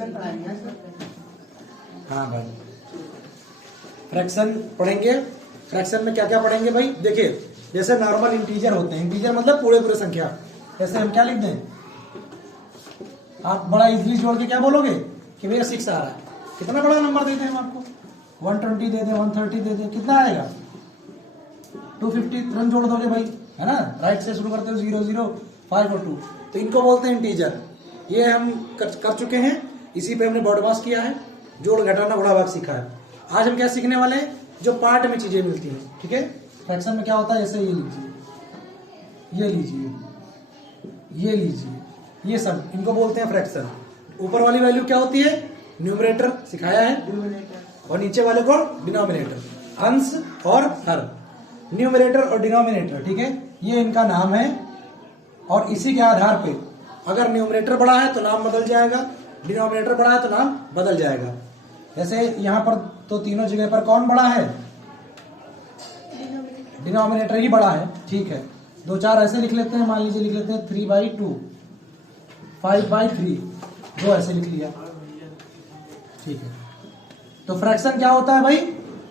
Fraction पढ़ाएंगे sir. हाँ भाई, फ्रैक्शन पढ़ेंगे। फ्रैक्शन में क्या क्या पढ़ेंगे भाई? देखिए, जैसे नॉर्मल इंटीजर होते हैं, इंटीजर मतलब पूरे पूरे संख्या, जैसे हम क्या लिख दें, आप बड़ा इजीली जोड़ के क्या बोलोगे कि भैया 6 आ रहा है। कितना बड़ा नंबर देते हैं हम आपको, 120 दे दें, 130 दे दें, कितना आएगा? 250 तुरंत जोड़ दोगे भाई, है ना। राइट से शुरू करते हो, 0 0 5 और 2, तो इनको बोलते हैं इंटीजर। ये हम कर चुके हैं, इसी पे हमने बॉडी मास किया है, जोड़ घटाना गुणा भाग सीखा है। आज हम क्या सीखने वाले हैं? जो पार्ट में चीजें मिलती हैं, ठीक है। फ्रैक्शन में क्या होता है, जैसे ये लीजिए, ये लीजिए, ये लीजिए, ये सब इनको बोलते हैं फ्रैक्शन। ऊपर वाली वैल्यू क्या होती है? न्यूमरेटर सिखाया है, और नीचे वाले को डिनोमिनेटर, अंश और हर। न्यूमरेटर और डिनोमिनेटर, ठीक है, ये इनका नाम है। और इसी के आधार पे अगर न्यूमरेटर बड़ा है तो नाम बदल जाएगा, डिनोमिनेटर बड़ा है तो नाम बदल जाएगा। जैसे यहाँ पर तो तीनों जगह पर कौन बड़ा है? डिनोमिनेटर ही बड़ा है, ठीक है। 2 4 ऐसे लिख लेते हैं, मान लीजिए लिख लेते हैं 3/2, 5/3, 2 ऐसे लिख लिया, ठीक है। तो फ्रैक्शन क्या होता है भाई?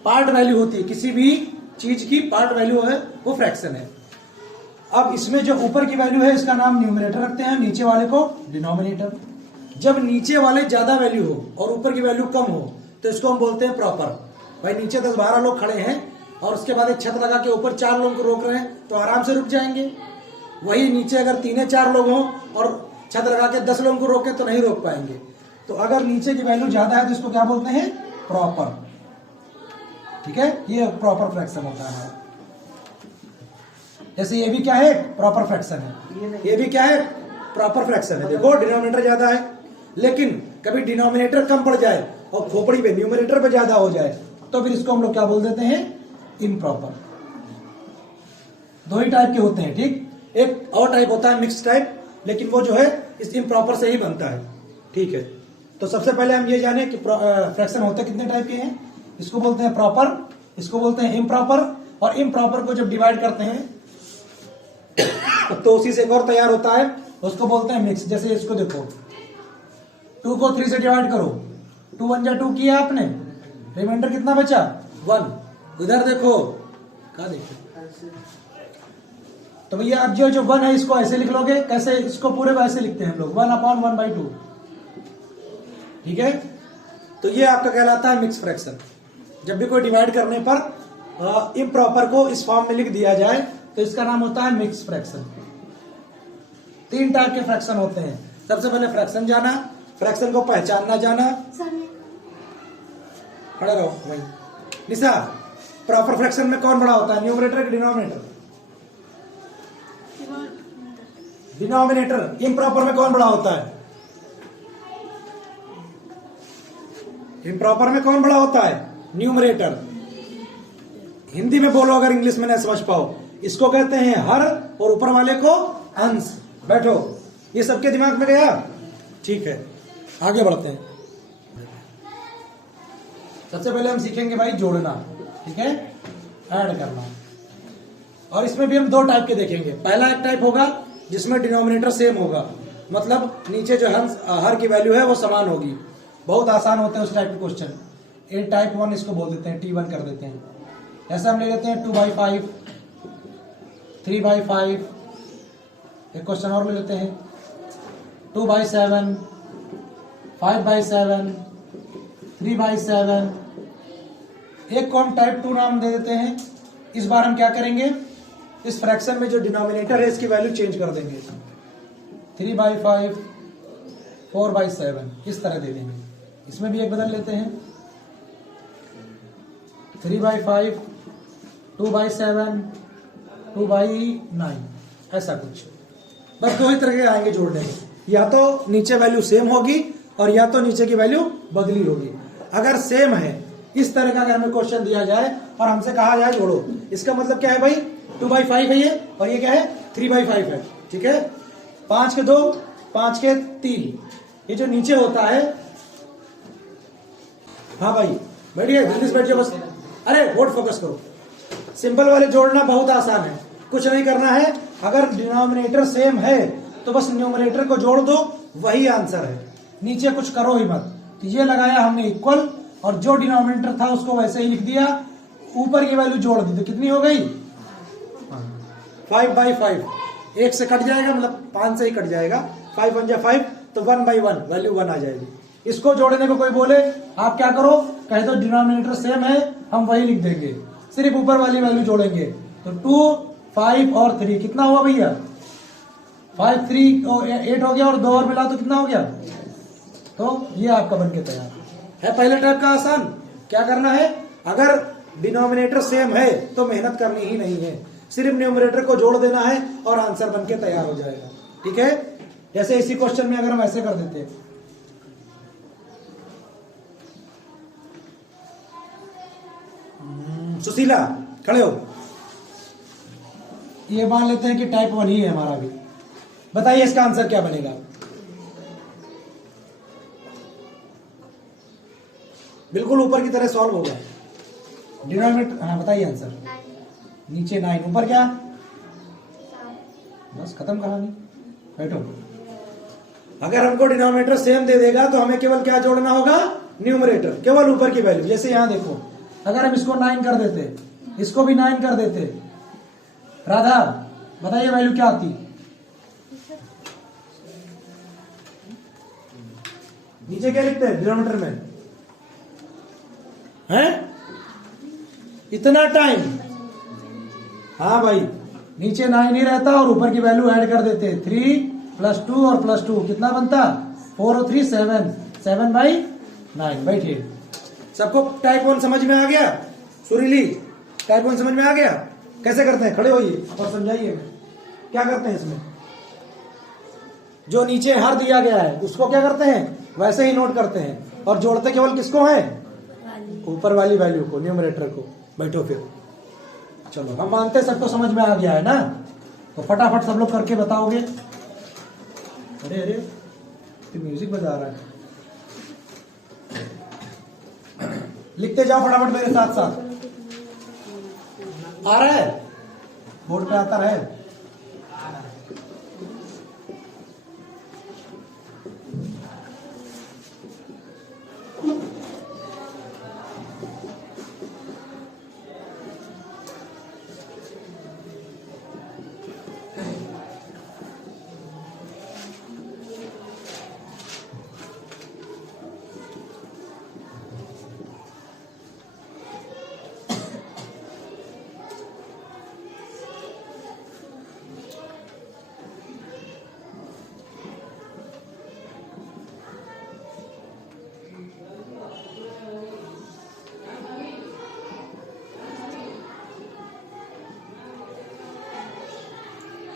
पार्ट वैल्यू होती है, किसी भी चीज की पार्ट वैल्यू है वो फ्रैक्शन है। अब इसमें जो ऊपर की वैल्यू है इसका नाम न्यूमरेटर रखते हैं, नीचे वाले को डिनोमिनेटर। जब नीचे वाले ज्यादा वैल्यू हो और ऊपर की वैल्यू कम हो तो इसको हम बोलते हैं प्रॉपर। भाई नीचे 10 12 लोग खड़े हैं और उसके बाद एक छत लगा के ऊपर 4 लोगों को रोक रहे हैं तो आराम से रुक जाएंगे। वही नीचे अगर 3 4 लोग हों और छत लगा के 10 लोगों को रोके तो नहीं रोक पाएंगे। तो अगर नीचे की वैल्यू ज्यादा है तो इसको क्या बोलते हैं? प्रॉपर, ठीक है। ये प्रॉपर फ्रैक्शन होता है। जैसे ये भी क्या है? प्रॉपर फ्रैक्शन है। ये भी क्या है? प्रॉपर फ्रैक्शन है। देखो डिनोमिनेटर ज्यादा है, लेकिन कभी डिनोमिनेटर कम पड़ जाए और खोपड़ी पे न्यूमरेटर पे ज्यादा हो जाए तो फिर इसको हम लोग क्या बोल देते हैं? इम्प्रॉपर। 2 ही टाइप के होते हैं, ठीक। एक और टाइप होता है मिक्स टाइप, लेकिन वो जो है इस इम्प्रॉपर से ही बनता है, ठीक है। तो सबसे पहले हम ये जाने कि फ्रैक्शन होते कितने टाइप के हैं। इसको बोलते हैं प्रॉपर, इसको बोलते हैं इम्प्रॉपर। और इम्प्रॉपर को जब डिवाइड करते हैं तो उसी से एक और तैयार होता है, उसको बोलते हैं मिक्स। जैसे इसको देखो, 2 को 3 से डिवाइड करो, 2 1 जा 2 किया आपने, रिमाइंडर कितना बचा? 1। इधर देखो, कहा देखो, तो भैया अब जो 1 है इसको ऐसे लिख लोगे। कैसे? इसको पूरे को ऐसे लिखते हैं हम लोग, 1/1/2, ठीक है। तो ये आपका कहलाता है मिक्स फ्रैक्शन। जब भी कोई डिवाइड करने पर इम्प्रॉपर को इस फॉर्म में लिख दिया जाए तो इसका नाम होता है मिक्स फ्रैक्शन। 3 टाइप के फ्रैक्शन होते हैं। सबसे पहले फ्रैक्शन जाना, फ्रैक्शन को पहचानना जाना। खड़े रहो भाई। निशा, प्रॉपर फ्रैक्शन में कौन बड़ा होता है, न्यूमरेटर कि डिनोमिनेटर? डिनोमिनेटर। इम्प्रॉपर में कौन बड़ा होता है? इम्प्रॉपर में कौन बड़ा होता है? न्यूमरेटर। हिंदी में बोलो अगर इंग्लिश में नहीं समझ पाओ। इसको कहते हैं हर और ऊपर वाले को अंश। बैठो, ये सबके दिमाग में गया? ठीक है, आगे बढ़ते हैं। सबसे पहले हम सीखेंगे भाई जोड़ना, ठीक है, ऐड करना। और इसमें भी हम 2 टाइप के देखेंगे। पहला एक टाइप होगा जिसमें डिनोमिनेटर सेम होगा, मतलब नीचे जो हर की वैल्यू है वो समान होगी। बहुत आसान होते हैं उस टाइप के क्वेश्चन। ए टाइप 1 इसको बोल देते हैं, T1 कर देते हैं। ऐसा हम ले लेते हैं 2/5, 3/5। एक क्वेश्चन और ले लेते हैं 2/7, 5/7, 3/7। एक को हम टाइप 2 नाम दे देते हैं। इस बार हम क्या करेंगे, इस फ्रैक्शन में जो डिनोमिनेटर है इसकी वैल्यू चेंज कर देंगे, 3/5, 4/7, इस तरह दे देंगे। इसमें भी एक बदल लेते हैं, 3/5, 2/7, 2/9, ऐसा कुछ। बस 2 ही तरह के आएंगे जोड़ने में, या तो नीचे वैल्यू सेम होगी और या तो नीचे की वैल्यू बदली होगी। अगर सेम है, इस तरह का अगर हमें क्वेश्चन दिया जाए और हमसे कहा जाए जोड़ो, इसका मतलब क्या है भाई? 2/5 है ये, और ये क्या है? 3/5 है, ठीक है। 5 के 2, 5 के 3, ये जो नीचे होता है। हाँ भाई बैठिए, जल्दी से बैठिए बस। अरे वोट फोकस करो। सिंपल वाले जोड़ना बहुत आसान है, कुछ नहीं करना है। अगर डिनोमिनेटर सेम है तो बस न्यूमरेटर को जोड़ दो, वही आंसर है। नीचे कुछ करो ही मत। तो ये लगाया हमने इक्वल, और जो डिनोमिनेटर था उसको वैसे ही लिख दिया, ऊपर की वैल्यू जोड़ दी, तो कितनी हो गई 5/5। 1 से कट जाएगा, मतलब 5 से ही कट जाएगा, 5 1 जा 5, तो 1/1 वैल्यू 1 आ जाएगी। इसको जोड़ने को कोई बोले, आप क्या करो, कहे तो डिनोमिनेटर सेम है, हम वही लिख देंगे, सिर्फ ऊपर वाली वैल्यू जोड़ेंगे। तो 2 5 और 3 कितना हुआ भैया, 5 3 8 हो गया, और 2 और मिला तो कितना हो गया। तो ये आपका बन के तैयार है। पहले टाइप का आसान। क्या करना है, अगर डिनोमिनेटर सेम है तो मेहनत करनी ही नहीं है, सिर्फ न्यूमरेटर को जोड़ देना है और आंसर बन के तैयार हो जाएगा। ठीक है, जैसे इसी क्वेश्चन में अगर हम ऐसे कर देते, सुशीला खड़े हो, ये मान लेते हैं कि टाइप 1 ही है हमारा भी। बताइए इसका आंसर क्या बनेगा। बिल्कुल ऊपर की तरह सॉल्व होगा। डिनोमिनेटर, हाँ बताइए आंसर। नीचे 9, ऊपर क्या, बस खत्म कहानी, बैठो। अगर हमको डिनोमिनेटर सेम दे देगा तो हमें केवल क्या जोड़ना होगा, न्यूमरेटर, केवल ऊपर की वैल्यू। जैसे यहां देखो, अगर हम इसको 9 कर देते, इसको भी 9 कर देते, राधा बताइए वैल्यू क्या आती। नीचे क्या लिखते हैं डिनोमिनेटर में, हैं इतना टाइम, हाँ भाई, नीचे 9 ही रहता और ऊपर की वैल्यू ऐड कर देते, 3 + 2 और +2 कितना बनता, 4 और 3 7, 7/9। बैठिए, सबको टाइप 1 समझ में आ गया। सुरीली, टाइप 1 समझ में आ गया। कैसे करते हैं, खड़े होइए और समझाइए क्या करते हैं इसमें। जो नीचे हर दिया गया है उसको क्या करते हैं, वैसे ही नोट करते हैं, और जोड़ते केवल किसको है, ऊपर वाली वैल्यू को, न्यूमरेटर को। बैठो फिर, चलो हम मानते सबको समझ में आ गया है ना, तो फटाफट सब लोग करके बताओगे। अरे अरे तो म्यूजिक बजा रहा है, लिखते जाओ फटाफट मेरे साथ साथ। आ रहा है, बोर्ड पे आता रहे।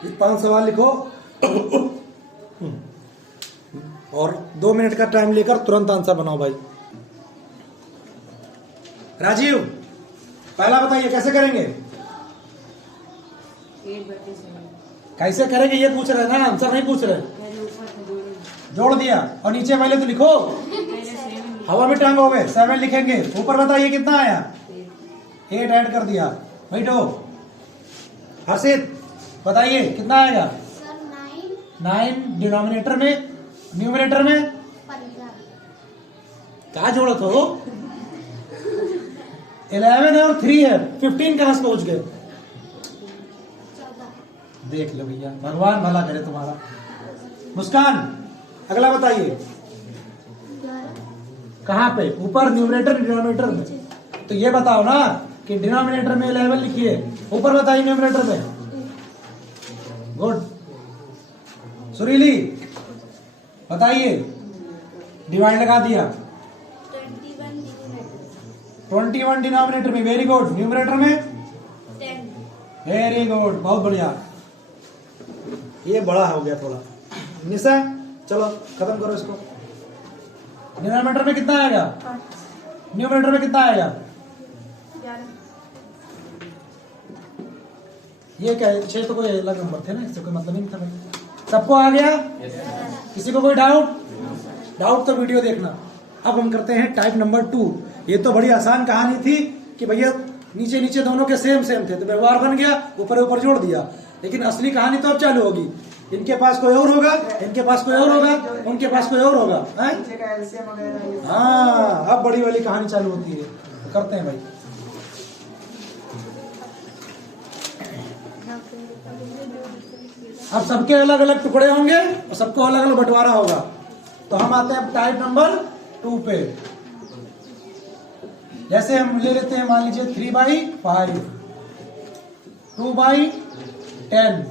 ये 5 सवाल लिखो और 2 मिनट का टाइम लेकर तुरंत आंसर बनाओ भाई। राजीव, पहला बताइए कैसे करेंगे, कैसे करेंगे ये पूछ रहे हैं ना, आंसर नहीं पूछ रहे। जोड़ दिया और नीचे पहले तो लिखो, हवा में टांग हो गए, 7 लिखेंगे। ऊपर बताइए कितना आया, 8 ऐड कर दिया। बैठो, हर्षित बताइए कितना आएगा, 9 डिनोमिनेटर में, न्यूमरेटर में 15। क्या जोड़ा तो 11 है और 3 है, 15 कहां से पहुंच गए। देख लो भैया, भगवान भला करे तुम्हारा। मुस्कान अगला बताइए, कहां पे, ऊपर न्यूमरेटर डिनोमिनेटर में। तो ये बताओ ना कि डिनोमिनेटर में 11 लिखिए, ऊपर बताइए न्यूमरेटर में। गुड। सुरीली बताइए, डिवाइड लगा दिया, 21 डिनोमिनेटर में, वेरी गुड। न्यूमरेटर में 10, वेरी गुड, बहुत बढ़िया। ये बड़ा हो गया थोड़ा। निशा चलो खत्म करो इसको। डिनोमिनेटर में कितना आएगा, न्यूमरेटर में कितना आएगा, 11। ये क्या है, 6 तो कोई अलग नंबर थे ना, इससे कोई मतलब नहीं था भाई। सबको आ गया, किसी को कोई डाउट, डाउट तो वीडियो देखना। अब हम करते हैं टाइप नंबर 2। ये तो बड़ी आसान कहानी थी कि भैया नीचे नीचे दोनों के सेम सेम थे तो व्यवहार बन गया, ऊपर ऊपर जोड़ दिया। लेकिन असली कहानी तो अब चालू होगी। इनके पास कोई और होगा, इनके पास कोई और होगा, उनके पास कोई और होगा। हाँ, अब बड़ी वाली कहानी चालू होती है। करते हैं भाई। अब सबके अलग अलग टुकड़े होंगे और सबको अलग अलग बंटवारा होगा। तो हम आते हैं टाइप नंबर 2 पे। जैसे हम ले लेते हैं, मान लीजिए 3/5, 2/10,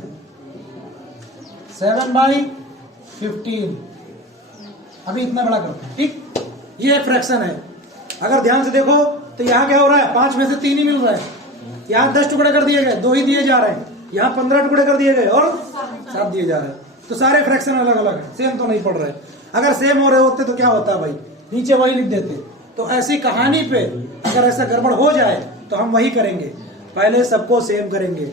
7/15। अभी इतना बड़ा करते हैं, ठीक। ये एक फ्रैक्शन है। अगर ध्यान से देखो तो यहाँ क्या हो रहा है, 5 में से 3 ही मिल रहा है। यहाँ 10 टुकड़े कर दिए गए, 2 ही दिए जा रहे हैं। यहाँ 15 टुकड़े कर दिए गए और 7 दिए जा रहे हैं। तो सारे फ्रैक्शन अलग अलग है, सेम तो नहीं पड़ रहे। अगर सेम हो रहे होते तो क्या होता भाई, नीचे वही लिख देते। तो ऐसी कहानी पे अगर ऐसा गड़बड़ हो जाए तो हम वही करेंगे, पहले सबको सेम करेंगे।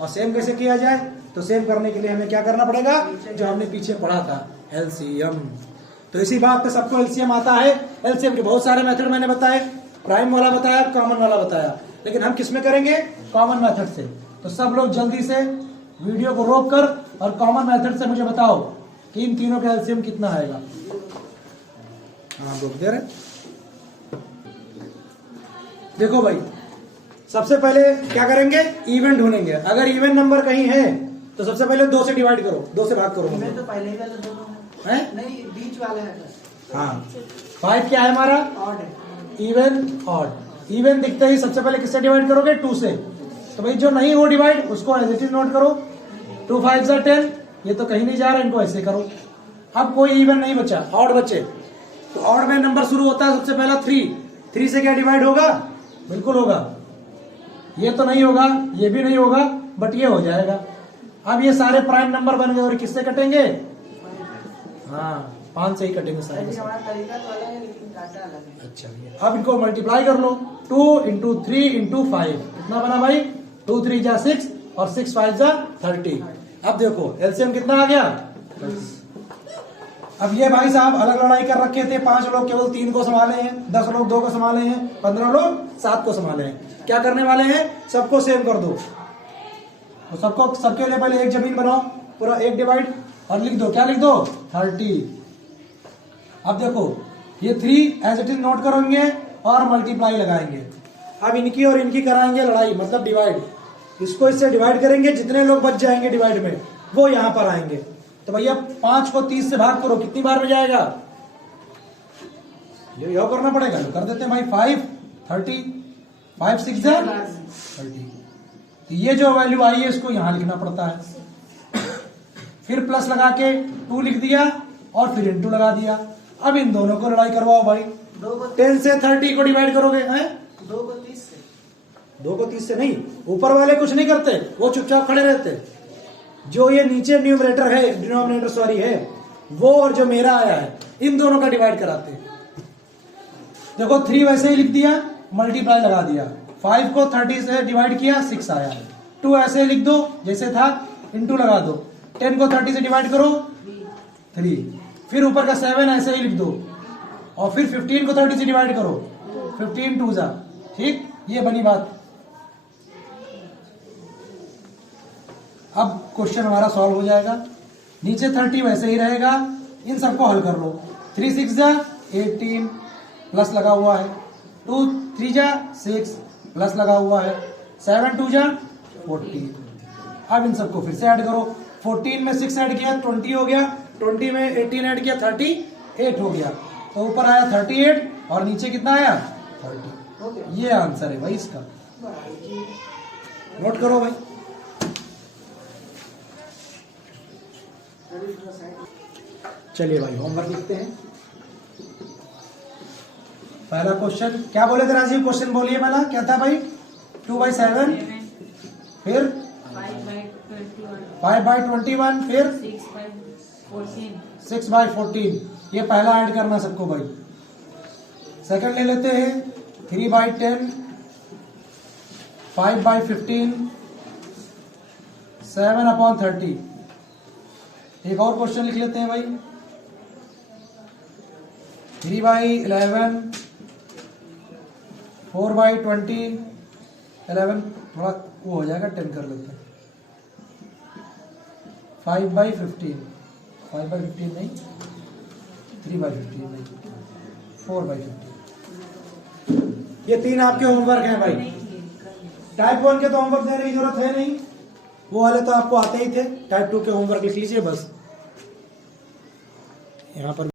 और सेम कैसे किया जाए, तो सेम करने के लिए हमें क्या करना पड़ेगा, जो हमने पीछे पढ़ा था, एलसीएम। तो इसी बात पे सबको एलसीएम आता है। एलसीएम के बहुत सारे मेथड मैंने बताए, प्राइम वाला बताया, कॉमन वाला बताया, लेकिन हम किसमें करेंगे, कॉमन मेथड से। तो सब लोग जल्दी से वीडियो को रोक कर और कॉमन मेथड से मुझे बताओ कि इन तीनों का एलसीएम कितना आएगा। हाँ, रोक दे रहे। देखो भाई, सबसे पहले क्या करेंगे, इवन ढूंढेंगे। अगर इवन नंबर कहीं है तो सबसे पहले 2 से डिवाइड करो, 2 से भाग करो। तो पहले ही वाला दोनों है, नहीं बीच वाला है बस। हाँ, 5 क्या है हमारा, ऑड है। Even odd. इवन दिखते ही सबसे पहले किससे डिवाइड करोगे, 2 से। तो भाई जो नहीं हो डिवाइड उसको एज इट इज नोट करो। 2 5 10, ये तो कहीं नहीं जा रहा, इनको ऐसे करो। अब कोई इवन नहीं बचा, ऑड बचे। तो ऑड में नंबर शुरू होता है सबसे पहला 3। 3 से क्या डिवाइड होगा, बिल्कुल होगा। ये तो नहीं होगा, ये भी नहीं होगा, बट ये हो जाएगा। अब ये सारे प्राइम नंबर बन गए और किससे कटेंगे, हाँ 5 से ही कटेंगे सारे। हमारा तरीका तो अलग है लेकिन काटा अलग है। अच्छा, अब इनको मल्टीप्लाई कर लो। 2 इंटू 3 इंटू 5 कितना बना भाई, 2 3 जा 6 और 6 5 जा 30। अब देखो एलसीएम कितना आ गया। अब ये भाई साहब अलग लड़ाई कर रखे थे, 5 लोग केवल 3 को संभाले हैं, 10 लोग 2 को संभाले हैं, 15 लोग 7 को संभाले हैं। क्या करने वाले हैं, सबको सेम कर दो। तो सबको, सबके लिए पहले एक जमीन बनाओ, पूरा एक डिवाइड और लिख दो, क्या लिख दो, 30। अब देखो ये 3 एज इट इज नोट करेंगे और मल्टीप्लाई लगाएंगे। अब इनकी और इनकी कराएंगे लड़ाई, मतलब डिवाइड। इसको इससे डिवाइड करेंगे, जितने लोग बच जाएंगे डिवाइड में वो यहां पर आएंगे। तो भैया 5 को 30 से भाग करो, कितनी बार में जाएगा, ये करना पड़ेगा। तो कर देते हैं भाई 5 30, 5 6 जा 30। तो ये जो वैल्यू आई है इसको यहां लिखना पड़ता है। फिर प्लस लगा के 2 लिख दिया और फिर इंटू लगा दिया। अब इन दोनों को लड़ाई करवाओ भाई। 10 से 30 को डिवाइड करोगे, हैं 2 को 30 से, 2 को 30 से नहीं, ऊपर वाले कुछ नहीं करते, वो चुपचाप खड़े रहते। जो ये नीचे न्यूमरेटर है, डिनोमिनेटर सॉरी है, वो और जो मेरा आया है, इन दोनों का डिवाइड कराते। देखो 3 वैसे ही लिख दिया, मल्टीप्लाई लगा दिया। 5 को 30 से डिवाइड किया, 6 आया। 2 ऐसे लिख दो जैसे था, इंटू लगा दो। 10 को 30 से डिवाइड करो, 3। फिर ऊपर का 7 ऐसे ही लिख दो और फिर 15 को 30 से डिवाइड करो, 15 2 जा, ठीक। ये बनी बात। अब क्वेश्चन हमारा सॉल्व हो जाएगा। नीचे 30 वैसे ही रहेगा, इन सबको हल कर लो। 3 6 जा 18 प्लस लगा हुआ है, 2 3 जा 6 प्लस लगा हुआ है, 7 2 जा 40। अब इन सबको फिर से ऐड करो। 14 में 6 ऐड किया 20 हो गया, 20 में 18 ऐड किया 38 हो गया। तो ऊपर आया 38 और नीचे कितना आया 30। ये आंसर है भाई इसका, नोट करो भाई। चलिए भाई होमवर्क लिखते हैं। पहला क्वेश्चन क्या बोले थे राजीव, क्वेश्चन बोलिए पहला क्या था भाई, 2/7, फिर 5/21, फिर 6/14। ये पहला ऐड करना सबको भाई। सेकंड ले लेते हैं 3/10, 5/15, 7/30। एक और क्वेश्चन लिख लेते हैं भाई, 3/11, 4/20, 11 थोड़ा वो हो जाएगा 10 कर लेते हैं, 5/15, 5/15 नहीं, 3/15 नहीं, 4/15। ये 3 आपके होमवर्क हैं भाई। टाइप 1 के तो होमवर्क देने की जरूरत है नहीं, वो वाले तो आपको आते ही थे। टाइप 2 के होमवर्क लिख लीजिए बस। यहाँ पर